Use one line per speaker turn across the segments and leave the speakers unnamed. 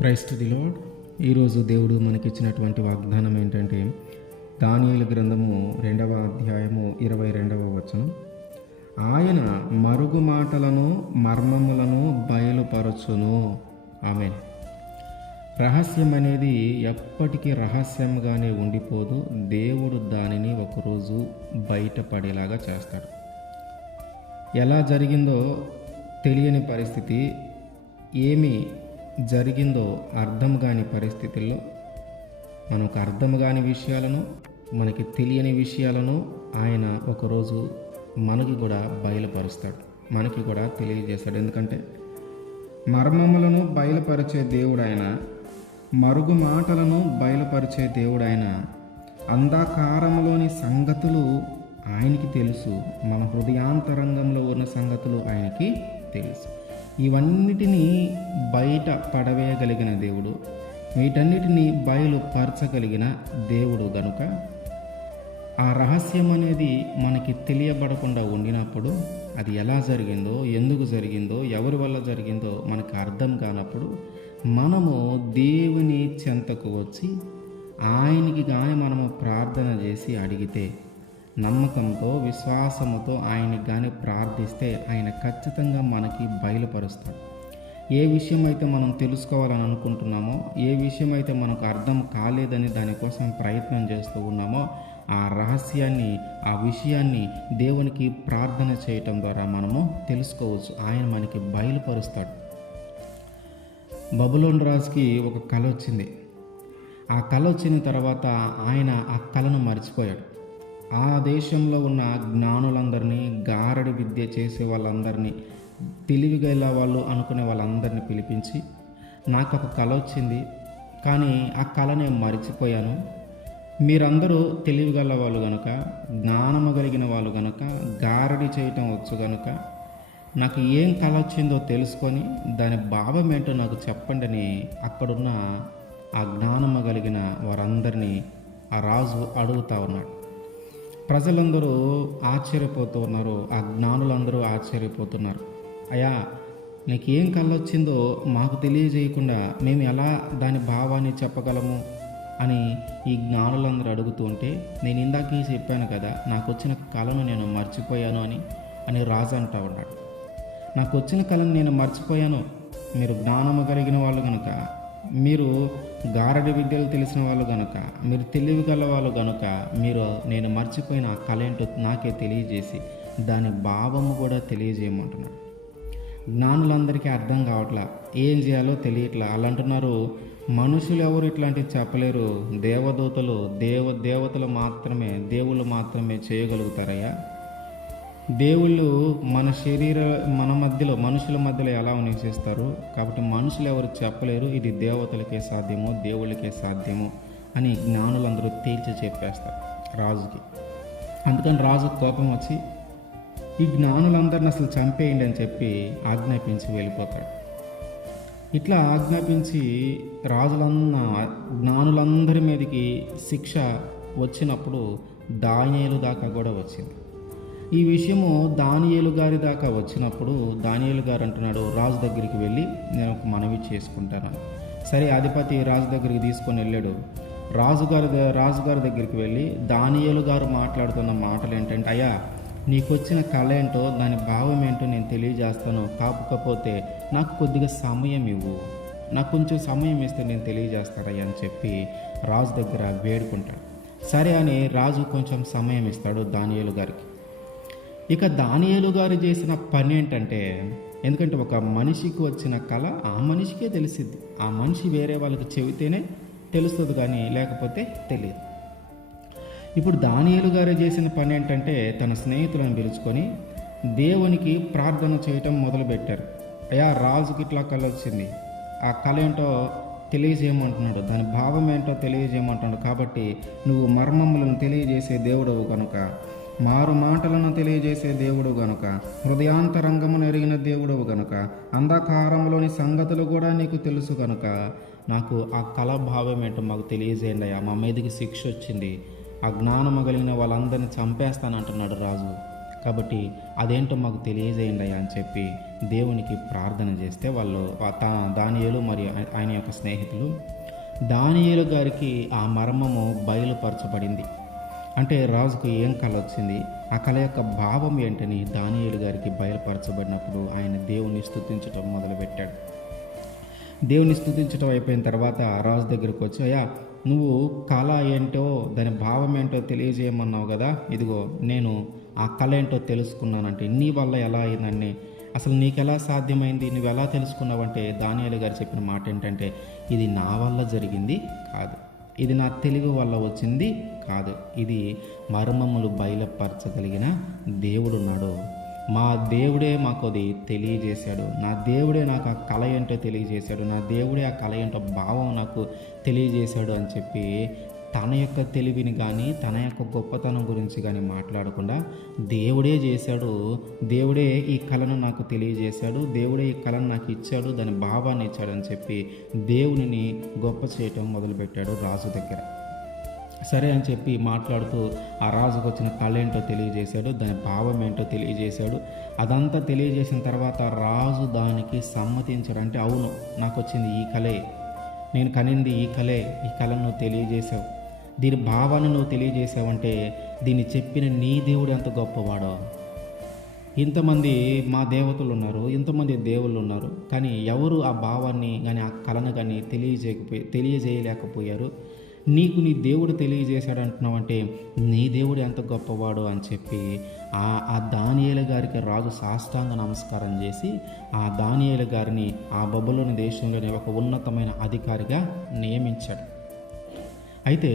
Christ the ఈరోజు దేవుడు మనకిచ్చినటువంటి వాగ్దానం ఏంటంటే దానియుల గ్రంథము రెండవ అధ్యాయము ఇరవై రెండవ వచనం. ఆయన మరుగు మాటలను మర్మములను బయలుపరచును. ఆమె రహస్యం అనేది ఎప్పటికీ రహస్యంగానే ఉండిపోదు. దేవుడు దానిని ఒకరోజు బయటపడేలాగా చేస్తాడు. ఎలా జరిగిందో తెలియని పరిస్థితి. ఏమి జరిగిందో అర్థం కాని పరిస్థితుల్లో మనకు అర్థం కాని విషయాలను మనకి తెలియని విషయాలను ఆయన ఒకరోజు మనకి కూడా బయలుపరుస్తాడు. మనకి కూడా తెలియజేస్తాడు. ఎందుకంటే మర్మములను బయలుపరిచే దేవుడు ఆయన మరుగు మాటలను బయలుపరిచే దేవుడు ఆయన సంగతులు ఆయనకి తెలుసు. మన హృదయాంతరంగంలో ఉన్న సంగతులు ఆయనకి తెలుసు. ఇవన్నిటినీ బయట పడవేయగలిగిన దేవుడు వీటన్నిటినీ బయలుపరచగలిగిన దేవుడు గనుక ఆ రహస్యం అనేది మనకి తెలియబడకుండా ఉండినప్పుడు అది ఎలా జరిగిందో ఎందుకు జరిగిందో ఎవరి వల్ల జరిగిందో మనకు అర్థం కానప్పుడు మనము దేవుని చెంతకు వచ్చి ఆయనకి కానీ మనము ప్రార్థన చేసి అడిగితే నమ్మకంతో విశ్వాసముతో ఆయనకి కానీ ప్రార్థిస్తే ఆయన ఖచ్చితంగా మనకి బయలుపరుస్తాడు. ఏ విషయం అయితే మనం తెలుసుకోవాలని అనుకుంటున్నామో ఏ విషయం అయితే మనకు అర్థం కాలేదని దానికోసం ప్రయత్నం చేస్తూ ఉన్నామో ఆ రహస్యాన్ని ఆ విషయాన్ని దేవునికి ప్రార్థన చేయటం ద్వారా మనము తెలుసుకోవచ్చు. ఆయన మనకి బయలుపరుస్తాడు. బబులోన్ రాజుకి ఒక కళ వచ్చింది. ఆ కళ వచ్చిన తర్వాత ఆయన ఆ కళను మర్చిపోయాడు. ఆ దేశంలో ఉన్న జ్ఞానులందరినీ గారడి విద్య చేసే వాళ్ళందరినీ తెలివిగల వాళ్ళు అనుకునే వాళ్ళందరినీ పిలిపించి నాకు ఒక కళ వచ్చింది. కానీ ఆ కళ నేను మర్చిపోయాను. మీరందరూ తెలివిగల వాళ్ళు కనుక జ్ఞానము కలిగిన వాళ్ళు కనుక గారడి చేయటం వచ్చు కనుక నాకు ఏం కళ వచ్చిందో తెలుసుకొని దాని భావం ఏంటో నాకు చెప్పండి అని అక్కడున్న ఆ జ్ఞానము కలిగిన వారందరినీ ఆ రాజు అడుగుతా ఉన్నాడు. ప్రజలందరూ ఆశ్చర్యపోతూ ఉన్నారు. ఆ జ్ఞానులందరూ ఆశ్చర్యపోతున్నారు. అయ్యా నీకేం కళ్ళొచ్చిందో మాకు తెలియజేయకుండా మేము ఎలా దాని భావాన్ని చెప్పగలము అని ఈ జ్ఞానులందరూ అడుగుతూ ఉంటే నేను ఇందాక చెప్పాను కదా నాకు వచ్చిన కళను నేను మర్చిపోయాను అని అని రాజు అంటా ఉన్నాడు. నాకు వచ్చిన కళను నేను మర్చిపోయాను. మీరు జ్ఞానము కలిగిన వాళ్ళు కనుక మీరు గారడి విద్యలు తెలిసిన వాళ్ళు కనుక మీరు తెలివి గల వాళ్ళు కనుక మీరు నేను మర్చిపోయిన ఆ కళ ఏంటో నాకే తెలియజేసి దాని భావము కూడా తెలియజేయమంటున్నాడు. జ్ఞానులందరికీ అర్థం కావట్లా? ఏం చేయాలో తెలియట్లా? అలా అంటున్నారు మనుషులు ఎవరు ఇట్లాంటివి చెప్పలేరు? దేవదూతలు దేవ దేవతలు మాత్రమే దేవుళ్ళు మాత్రమే చేయగలుగుతారయ్యా? దేవుళ్ళు మన శరీర మన మధ్యలో మనుషుల మధ్యలో ఎలా నివసిస్తారు కాబట్టి మనుషులు ఎవరు చెప్పలేరు ఇది దేవతలకే సాధ్యము దేవుళ్ళకే సాధ్యము అని జ్ఞానులందరూ తేల్చి చెప్పేస్తారు రాజుకి. అందుకని రాజు కోపం వచ్చి ఈ జ్ఞానులందరిని అసలు చంపేయండి అని చెప్పి ఆజ్ఞాపించి వెళ్ళిపోతాడు. ఇట్లా ఆజ్ఞాపించి రాజులన్న జ్ఞానులందరి మీదకి శిక్ష వచ్చినప్పుడు దానేలు దాకా కూడా వచ్చింది. ఈ విషయము దానియేలు గారి దాకా వచ్చినప్పుడు దానియేలు గారు అంటున్నాడు రాజు దగ్గరికి వెళ్ళి నేను ఒక మనవి చేసుకుంటాను. సరే అధిపతి రాజు దగ్గరికి తీసుకొని వెళ్ళాడు. రాజుగారి రాజుగారి దగ్గరికి వెళ్ళి దానియేలు గారు మాట్లాడుతున్న మాటలు ఏంటంటే అయ్యా నీకు వచ్చిన కళ ఏంటో దాని భావం ఏంటో నేను తెలియజేస్తాను. కాకపోతే నాకు కొద్దిగా సమయం ఇవ్వు. నాకు కొంచెం సమయం ఇస్తే నేను తెలియజేస్తాడయ్యా అని చెప్పి రాజు దగ్గర వేడుకుంటాడు. సరే అని రాజు కొంచెం సమయం ఇస్తాడు దానియేలు గారికి. ఇక దానియేలు గారు చేసిన పని ఏంటంటే ఎందుకంటే ఒక మనిషికి వచ్చిన కళ ఆ మనిషికే తెలిసిద్ది. ఆ మనిషి వేరే వాళ్ళకి చెబితేనే తెలుస్తుంది కానీ లేకపోతే తెలియదు. ఇప్పుడు దానియేలు గారు చేసిన పని ఏంటంటే తన స్నేహితులను పిలుచుకొని దేవునికి ప్రార్థన చేయటం మొదలుపెట్టారు. అయ్యా రాజుకి ఇట్లా కళ వచ్చింది. ఆ కళ ఏంటో తెలియజేయమంటున్నాడు. దాని భావం ఏంటో తెలియజేయమంటున్నాడు. కాబట్టి నువ్వు మర్మములను తెలియజేసే దేవుడవు కనుక. మారు మాటలను తెలియజేసే దేవుడు గనుక హృదయాంతరంగమును ఎరిగిన దేవుడవు గనుక అంధకారంలోని సంగతులు కూడా నీకు తెలుసు గనుక నాకు ఆ కళ భావం ఏంటో మాకు తెలియజేయండి అయ్యా. మా మీదకి శిక్ష వచ్చింది. ఆ జ్ఞానము కలిగిన వాళ్ళందరినీ చంపేస్తానంటున్నాడు రాజు. కాబట్టి అదేంటో మాకు తెలియజేయండి అయ్యా అని చెప్పి దేవునికి ప్రార్థన చేస్తే వాళ్ళు దానియలు మరియు ఆయన యొక్క స్నేహితులు దానియేలు గారికి ఆ మర్మము బయలుపరచబడింది. అంటే రాజుకు ఏం కళ వచ్చింది? ఆ కళ యొక్క భావం ఏంటని దానియేలు గారికి బయలుపరచబడినప్పుడు ఆయన దేవుని స్థుతించటం మొదలుపెట్టాడు. దేవుని స్థుతించటం అయిపోయిన తర్వాత రాజు దగ్గరికి వచ్చి అయ్యా నువ్వు కళ ఏంటో దాని భావం ఏంటో తెలియజేయమన్నావు కదా? ఇదిగో నేను ఆ కళ ఏంటో తెలుసుకున్నానంటే నీ వల్ల ఎలా అయిందని అసలు నీకు ఎలా సాధ్యమైంది? నువ్వు ఎలా తెలుసుకున్నావంటే? దానియాలు గారు చెప్పిన మాట ఏంటంటే ఇది నా వల్ల జరిగింది కాదు. ఇది నా తెలుగు వల్ల వచ్చింది కాదు. ఇది మర్మములు బయలుపరచగలిగిన దేవుడున్నాడు మా దేవుడే మాకు అది తెలియజేశాడు. నా దేవుడే నాకు ఆ కళ ఏంటో తెలియజేశాడు. నా దేవుడే ఆ కళ ఏంటో భావం నాకు తెలియజేశాడు అని చెప్పి తన యొక్క తెలివిని కానీ తన యొక్క గొప్పతనం గురించి కానీ మాట్లాడకుండా దేవుడే చేశాడు. దేవుడే ఈ కళను నాకు తెలియజేశాడు. దేవుడే ఈ కళను నాకు ఇచ్చాడు. దాని భావాన్ని ఇచ్చాడు అని చెప్పి దేవునిని గొప్ప చేయటం మొదలుపెట్టాడు రాజు దగ్గర. సరే అని చెప్పి మాట్లాడుతూ ఆ రాజుకు వచ్చిన కళ ఏంటో తెలియజేశాడు. దాని భావం ఏంటో తెలియజేశాడు. అదంతా తెలియజేసిన తర్వాత రాజు దానికి సమ్మతించాడు. అంటే అవును నాకు వచ్చింది ఈ కళే. నేను కనింది ఈ కళే. ఈ కళను తెలియజేశావు. దీని భావాన్ని నువ్వు తెలియజేసావంటే దీన్ని చెప్పిన నీ దేవుడు ఎంత గొప్పవాడో. ఇంతమంది మా దేవతలు ఉన్నారు ఇంతమంది దేవుళ్ళు ఉన్నారు కానీ ఎవరు ఆ భావాన్ని కానీ ఆ కళను కానీ తెలియజేయకపోయి తెలియజేయలేకపోయారు. నీకు నీ దేవుడు తెలియజేశాడు అంటున్నావంటే నీ దేవుడు ఎంత గొప్పవాడు అని చెప్పి ఆ ఆ దానియేల గారికి రాజు సాష్టాంగ నమస్కారం చేసి ఆ దానియేల గారిని ఆ బొబ్బలోని దేశంలోని ఒక ఉన్నతమైన అధికారిగా నియమించాడు. అయితే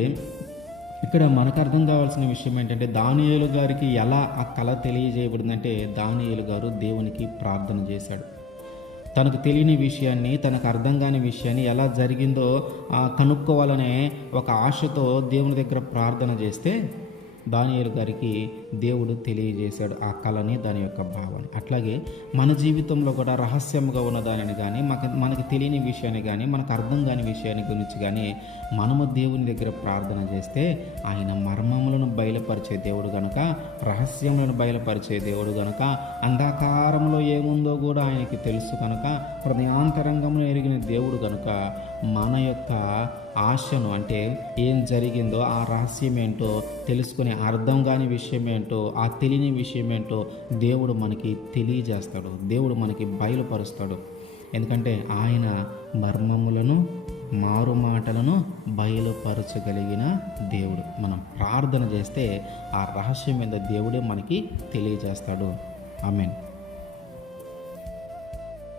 ఇక్కడ మనకు అర్థం కావాల్సిన విషయం ఏంటంటే దానియేలు గారికి ఎలా ఆ కళ తెలియజేయబడిందంటే దానియేలు గారు దేవునికి ప్రార్థన చేశాడు. తనకు తెలియని విషయాన్ని తనకు అర్థం కాని విషయాన్ని ఎలా జరిగిందో కనుక్కోవాలనే ఒక ఆశతో దేవుని దగ్గర ప్రార్థన చేస్తే దానియలు గారికి దేవుడు తెలియజేశాడు ఆ కళని దాని యొక్క భావాన్ని అట్లాగే మన జీవితంలో కూడా రహస్యంగా ఉన్న దానిని కానీ మనకు మనకు తెలియని విషయాన్ని కానీ మనకు అర్థం కాని విషయాన్ని గురించి కానీ మనము దేవుని దగ్గర ప్రార్థన చేస్తే ఆయన మర్మములను బయలుపరిచే దేవుడు కనుక రహస్యములను బయలుపరిచే దేవుడు కనుక అంధకారంలో ఏముందో కూడా ఆయనకి తెలుసు కనుక హృదయాంతరంగంలో ఎరిగిన దేవుడు కనుక మన యొక్క ఆశను అంటే ఏం జరిగిందో ఆ రహస్యం ఏంటో తెలుసుకునే అర్థం కాని విషయం ఏంటో ఆ తెలియని విషయం ఏంటో దేవుడు మనకి తెలియజేస్తాడు. దేవుడు మనకి బయలుపరుస్తాడు. ఎందుకంటే ఆయన మర్మములను మారు మాటలను బయలుపరచగలిగిన దేవుడు. మనం ప్రార్థన చేస్తే ఆ రహస్యం మీద దేవుడే మనకి తెలియజేస్తాడు. ఆమెన్.